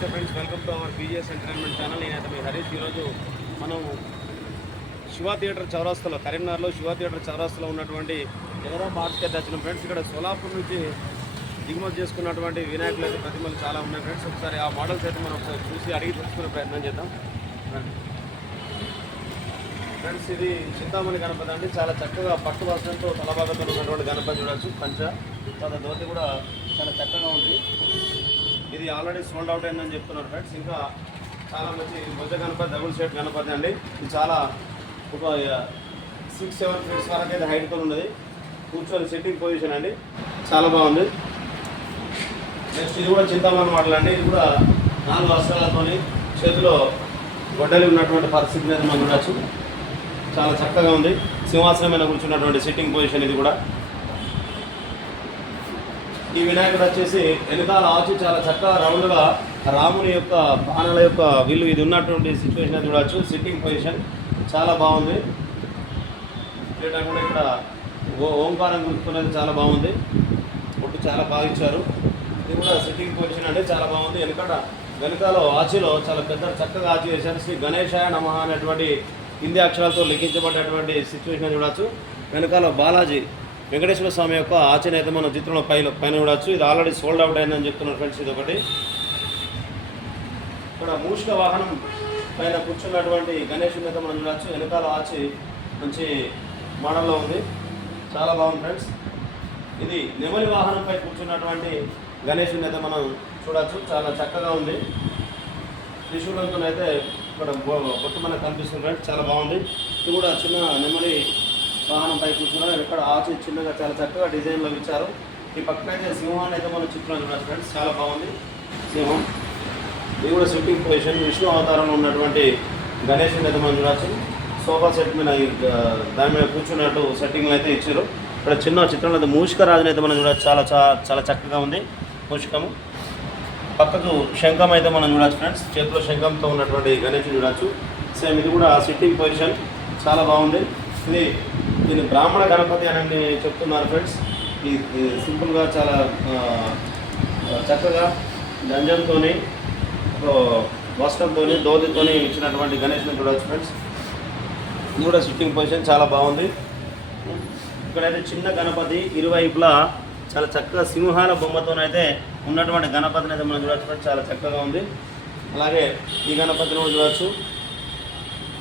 నమస్తే friends, welcome to our BGS entertainment channel. నేనైతే మీ హరీష్. ఈరోజు మనం శివ థియేటర్ చౌరాస్తాలో, కరీంనగర్లో శివ థియేటర్ చౌరాస్తాలో ఉన్నటువంటి జగదాంబ ఆర్ట్స్కి అయితే వచ్చిన ఫ్రెండ్స్. ఇక్కడ సోలాపూర్ నుంచి దిగుమతి చేసుకున్నటువంటి వినాయకులు అయితే ప్రతిమలు చాలా ఉన్నాయి ఫ్రెండ్స్. ఒకసారి ఆ మోడల్స్ అయితే మనం ఒకసారి చూసి అడిగి తెలుసుకునే ప్రయత్నం చేద్దాం ఫ్రెండ్స్. ఇది చింతామణి గణపతి అండి. చాలా చక్కగా పట్టు వస్త్రంతో తలభాగంతో ఉన్నటువంటి గణపతి చూడవచ్చు. పంచ చాలా ధోతి కూడా చాలా చక్కగా ఉంది. ఇది ఆల్రెడీ సోల్డ్ అవుట్ అయిందని చెప్తున్నారు ఫ్రెండ్స్. ఇంకా చాలా మంచి బొజ్జ గణపతి, డబుల్ షేట్ గణపతి అండి. ఇది చాలా ఒక 6-7 ఫీట్స్ వరకు అయితే హైట్తో ఉన్నది. కూర్చొని సిట్టింగ్ పొజిషన్ అండి, చాలా బాగుంది. నెక్స్ట్ ఇది కూడా చింతామణి మోడల్ అండి. ఇది కూడా 4 వస్త్రాలతో చేతిలో గొడ్డలి ఉన్నటువంటి పరిస్థితి మీద మనం చూడవచ్చు. చాలా చక్కగా ఉంది. సింహాసనం మీద కూర్చున్నటువంటి సిట్టింగ్ పొజిషన్ ఇది కూడా. ఈ వినాయకుడు వచ్చేసి వెనకాల ఆచి చాలా చక్కగా రౌండ్గా రాముని యొక్క బాణాల యొక్క విల్లు ఇది ఉన్నటువంటి సిచ్యువేషన్ చూడవచ్చు. సిట్టింగ్ పొజిషన్ చాలా బాగుంది. కూడా ఇక్కడ ఓంకారం గుర్తున్నది చాలా బాగుంది. ఒట్టు చాలా బాగా ఇచ్చారు. ఇది కూడా సిట్టింగ్ పొజిషన్ అంటే చాలా బాగుంది. వెనకాల ఆచిలో చాలా పెద్ద చక్కగా ఆచి వేశారు. శ్రీ గణేశాయ నమః అనేటువంటి హిందీ అక్షరాలతో లిఖించబడినటువంటి సిచ్యువేషన్ చూడవచ్చు. వెనకాల బాలాజీ వెంకటేశ్వర స్వామి యొక్క ఆచరణ అయితే మనం చిత్రంలో పైన చూడవచ్చు. ఇది ఆల్రెడీ సోల్డ్ అవుట్ అయిందని చెప్తున్నారు ఫ్రెండ్స్. ఇది ఒకటి. ఇక్కడ మూషిక వాహనం పైన కూర్చున్నటువంటి గణేశుని అయితే మనం చూడవచ్చు. వెనకాల ఆచి మంచి మోడల్లో ఉంది, చాలా బాగుంది ఫ్రెండ్స్. ఇది నెమలి వాహనంపై కూర్చున్నటువంటి గణేశుని అయితే మనం చూడవచ్చు. చాలా చక్కగా ఉంది. త్రిశూలంతో అయితే ఇక్కడ బొట్టు మనకు కనిపిస్తుంది ఫ్రెండ్స్. చాలా బాగుంది. ఇది కూడా చిన్న నెమలి వాహనంపై కూర్చున్నారు. ఇక్కడ ఆచి చిన్నగా చాలా చక్కగా డిజైన్లో ఇచ్చారు. ఈ పక్కనైతే సింహాన్ని అయితే మనం చిత్రంలో చూడాలి ఫ్రెండ్స్. చాలా బాగుంది సింహం. ఇది కూడా సిట్టింగ్ పొజిషన్. విష్ణు అవతారంలో ఉన్నటువంటి గణేశుని అయితే మనం చూడవచ్చు. సోఫా సెట్ మీద దాని మీద కూర్చున్నట్టు సెట్టింగ్లు అయితే ఇచ్చారు. ఇక్కడ చిన్న చిత్రంలో అయితే మూషిక రాజుని అయితే మనం చూడవచ్చు. చాలా చక్కగా ఉంది మూషికము. పక్కకు శంఖం అయితే మనం చూడవచ్చు ఫ్రెండ్స్. చేతిలో శంఖంతో ఉన్నటువంటి గణేశుని చూడవచ్చు. సేమ్ ఇది కూడా సిట్టింగ్ పొజిషన్ చాలా బాగుంది. దీన్ని బ్రాహ్మణ గణపతి అని చెప్తున్నారు ఫ్రెండ్స్. ఇది సింపుల్గా చాలా చక్కగా గంజంతో వస్త్రంతో దోతితో ఇచ్చినటువంటి గణేష్ని చూడవచ్చు ఫ్రెండ్స్. ఇది కూడా సిట్టింగ్ పొజిషన్ చాలా బాగుంది. ఇక్కడైతే చిన్న గణపతి ఇరువైపులా చాలా చక్కగా సింహాల బొమ్మతోనైతే ఉన్నటువంటి గణపతిని అయితే మనం చూడవచ్చు ఫ్రెండ్స్. చాలా చక్కగా ఉంది. అలాగే ఈ గణపతిని కూడా చూడవచ్చు.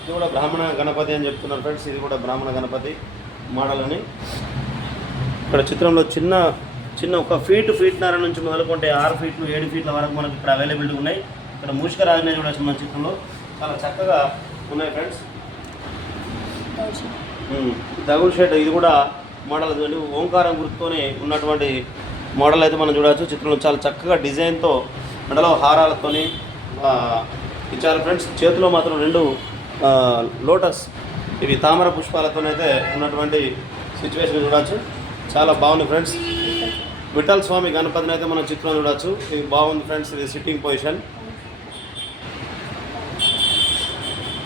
ఇది కూడా బ్రాహ్మణ గణపతి అని చెప్తున్నారు ఫ్రెండ్స్. ఇది కూడా బ్రాహ్మణ గణపతి మోడల్ అని. ఇక్కడ చిత్రంలో చిన్న ఒక ఫీట్న్నర నుంచి మొదలుకుంటే 6 ఫీట్లు 7 ఫీట్ల వరకు మనకి ఇక్కడ అవైలబిలిటీ ఉన్నాయి. ఇక్కడ మూషిక రాజునే చూడవచ్చు మన చిత్రంలో. చాలా చక్కగా ఉన్నాయి ఫ్రెండ్స్. డబుల్ షేడ్ ఇది కూడా మోడల్ ఓంకారం గుర్తుతోనే ఉన్నటువంటి మోడల్ అయితే మనం చూడవచ్చు. చిత్రంలో చాలా చక్కగా డిజైన్తో మెడలో హారాలతోని ఇచ్చారు ఫ్రెండ్స్. చేతిలో మాత్రం 2 లోటస్ ఇవి తామర పుష్పాలతోనైతే ఉన్నటువంటి సిచ్యువేషన్ చూడవచ్చు. చాలా బాగుంది ఫ్రెండ్స్. విఠల్ స్వామి గణపతిని అయితే మనం చిత్రం చూడవచ్చు. ఇది బాగుంది ఫ్రెండ్స్. ఇది సిట్టింగ్ పొజిషన్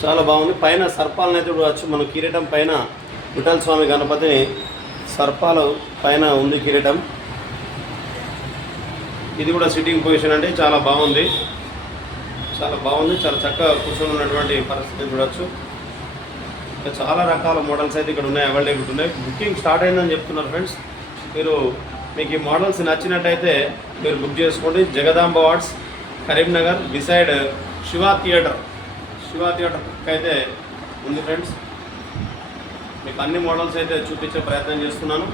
చాలా బాగుంది. పైన సర్పాలను అయితే చూడవచ్చు. మనం కిరీటం పైన విఠల్ స్వామి గణపతి సర్పాలు పైన ఉంది కిరీటం. ఇది కూడా సిట్టింగ్ పొజిషన్ అండి. చాలా బాగుంది. చాలా చక్కగా కూర్చొని ఉన్నటువంటి పరిస్థితి చూడవచ్చు. చాలా రకాల మోడల్స్ అయితే ఇక్కడ ఉన్నాయి, అవైలబుల్ ఉన్నాయి. బుకింగ్ స్టార్ట్ అయిందని చెప్తున్నారు ఫ్రెండ్స్. మీకు ఈ మోడల్స్ నచ్చినట్టయితే మీరు బుక్ చేసుకోండి. Jagadamba arts, Karimnagar, beside Shiva theatre అయితే ఉంది ఫ్రెండ్స్. మీకు అన్ని మోడల్స్ అయితే చూపించే ప్రయత్నం చేస్తున్నాను.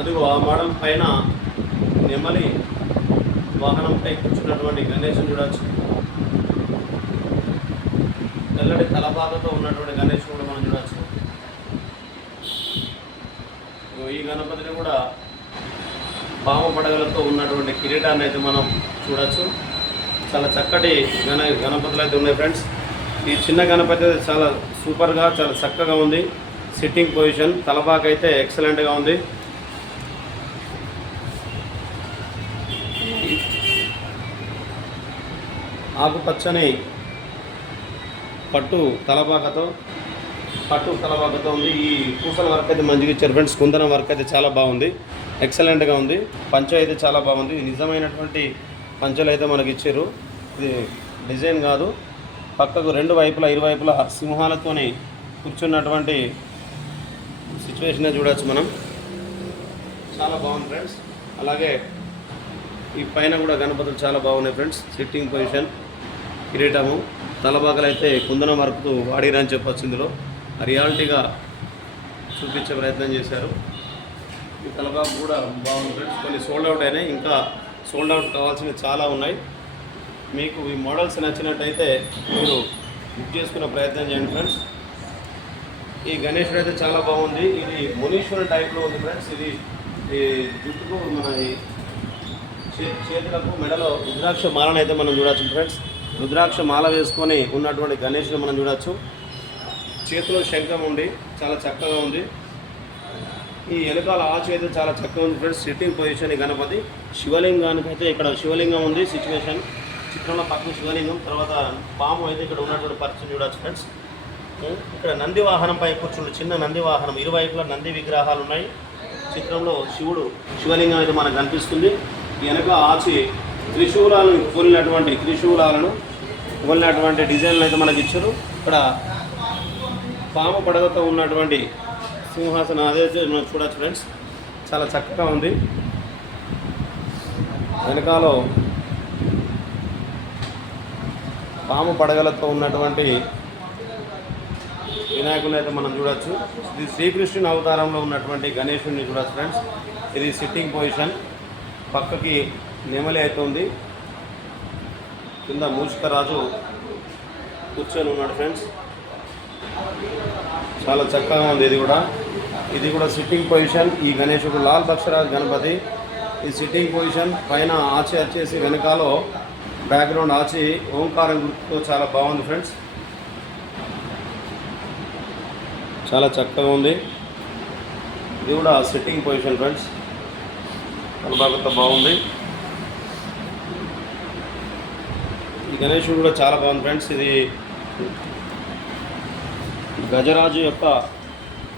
అదిగో ఆ మోడల్ పైన నెమలి వాహనంపై కూర్చున్నటువంటి గణేశుని చూడవచ్చు. తెల్లటి తలపాకతో ఉన్నటువంటి గణేశుని కూడా మనం చూడవచ్చు. ఈ గణపతిని కూడా పాము పడగలతో ఉన్నటువంటి కిరీటాన్ని అయితే మనం చూడవచ్చు. చాలా చక్కటి గణపతులు అయితే ఉన్నాయి ఫ్రెండ్స్. ఈ చిన్న గణపతి అయితే చాలా సూపర్గా చాలా చక్కగా ఉంది. సిట్టింగ్ పొజిషన్, తలపాక అయితే ఎక్సలెంట్గా ఉంది. ఆకుపచ్చని పట్టు తలపాకతో ఉంది. ఈ పూసల వర్క్ అయితే మంచిగా ఇచ్చారు ఫ్రెండ్స్. కుందనం వర్క్ అయితే చాలా బాగుంది, ఎక్సలెంట్గా ఉంది. పంచ అయితే చాలా బాగుంది. నిజమైనటువంటి పంచెలు అయితే మనకి ఇచ్చారు. ఇది డిజైన్ కాదు, పక్కకు రెండు వైపులా ఇరువైపులా సింహాలతోని కూర్చున్నటువంటి సిచ్యువేషన్ చూడవచ్చు మనం. చాలా బాగుంది ఫ్రెండ్స్. అలాగే ఈ పైన కూడా గణపతులు చాలా బాగున్నాయి ఫ్రెండ్స్. సిట్టింగ్ పొజిషన్, కిరీటము, తలబాకలు అయితే కుందనం వరకు వాడిరని చెప్పొచ్చు. ఇందులో రియాలిటీగా చూపించే ప్రయత్నం చేశారు. ఈ తలబాకు కూడా బాగుంది ఫ్రెండ్స్. కొన్ని సోల్డ్ అవుట్ అయినాయి, ఇంకా సోల్డ్ అవుట్ కావాల్సినవి చాలా ఉన్నాయి. మీకు ఈ మోడల్స్ నచ్చినట్టయితే మీరు బుక్ చేసుకునే ప్రయత్నం చేయండి ఫ్రెండ్స్. ఈ గణేశుడు అయితే చాలా బాగుంది. ఇది మునీశ్వరుని టైప్లో ఉంది ఫ్రెండ్స్. ఇది ఈ జుట్టుకు మన చేతులకు మెడలో రుద్రాక్ష మాలను అయితే మనం చూడవచ్చు ఫ్రెండ్స్. రుద్రాక్ష మాల వేసుకొని ఉన్నటువంటి గణేశుని మనం చూడవచ్చు. చేతిలో శంఖం ఉండి చాలా చక్కగా ఉంది. ఈ వెనకాల ఆచు అయితే చాలా చక్కగా ఉంది ఫ్రెండ్స్. సిట్టింగ్ పొజిషన్ ఈ గణపతి. శివలింగానికి అయితే ఇక్కడ శివలింగం ఉంది సిచ్యువేషన్. చిత్రంలో పక్కన శివలింగం, తర్వాత పాము అయితే ఇక్కడ ఉన్నటువంటి పరిస్థితి చూడవచ్చు ఫ్రెండ్స్. ఇక్కడ నంది వాహనంపై కూర్చున్న చిన్న నంది వాహనం, ఇరువైపులా నంది విగ్రహాలు ఉన్నాయి. చిత్రంలో శివలింగం అయితే మనకు కనిపిస్తుంది. వెనక ఆచి త్రిశూలాలను పోలినటువంటి డిజైన్లు అయితే మనకి ఇచ్చారు. ఇక్కడ పాము పడగతో ఉన్నటువంటి సింహాసనం అదైతే మనం చూడవచ్చు ఫ్రెండ్స్. చాలా చక్కగా ఉంది. వెనకాల పాము పడగలతో ఉన్నటువంటి వినాయకుని అయితే మనం చూడవచ్చు. ఇది శ్రీకృష్ణుని అవతారంలో ఉన్నటువంటి గణేశుడిని చూడవచ్చు ఫ్రెండ్స్. ఇది సిట్టింగ్ పొజిషన్. పక్కకి నెమలి అయితే ఉంది, కింద మూషికరాజు కూర్చొని ఉన్నాడు ఫ్రెండ్స్. చాలా చక్కగా ఉంది. ఇది కూడా సిట్టింగ్ పొజిషన్. ఈ గణేశుడు లాల్ బక్షరాజ్ గణపతి. ఈ సిట్టింగ్ పొజిషన్ పైన ఆచి వచ్చేసి వెనకాల బ్యాక్గ్రౌండ్ ఆచి ఓంకారం గుర్తుతో చాలా బాగుంది ఫ్రెండ్స్. చాలా చక్కగా ఉంది. ఇది కూడా సిట్టింగ్ పొజిషన్ ఫ్రెండ్స్. బాగా బాగుంది. ఈ గణేశుడు కూడా చాలా బాగుంది ఫ్రెండ్స్. ఇది గజరాజు యొక్క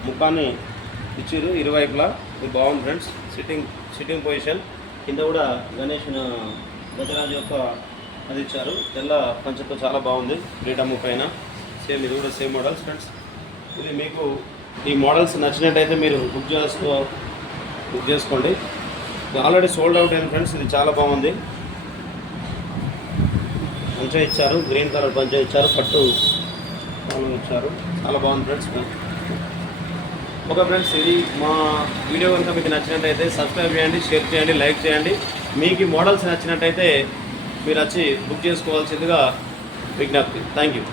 ముఖాన్ని ఇచ్చారు ఇరువైపులా. ఇది బాగుంది ఫ్రెండ్స్. Sitting position. కింద కూడా గజరాజు యొక్క అది ఇచ్చారు. తెల్ల పంచతో చాలా బాగుంది. కిరీటము పైన సేమ్, ఇది కూడా సేమ్ మోడల్స్ ఫ్రెండ్స్. ఇది మీకు ఈ మోడల్స్ నచ్చినట్టయితే మీరు బుక్ చేసుకోండి. ఆల్రెడీ సోల్డ్ అవుట్ అయింది ఫ్రెండ్స్. ఇది చాలా బాగుంది. పంచ ఇచ్చారు, గ్రీన్ కలర్ పంచ ఇచ్చారు, పట్టు ఇచ్చారు. చాలా బాగుంది ఫ్రెండ్స్. ఓకే ఫ్రెండ్స్, ఇది మా వీడియో కనుక మీకు నచ్చినట్టయితే సబ్స్క్రైబ్ చేయండి, షేర్ చేయండి, లైక్ చేయండి. మీకు ఈ మోడల్స్ నచ్చినట్టయితే మీరు వచ్చి బుక్ చేసుకోవాల్సిందిగా విజ్ఞప్తి. Thank you.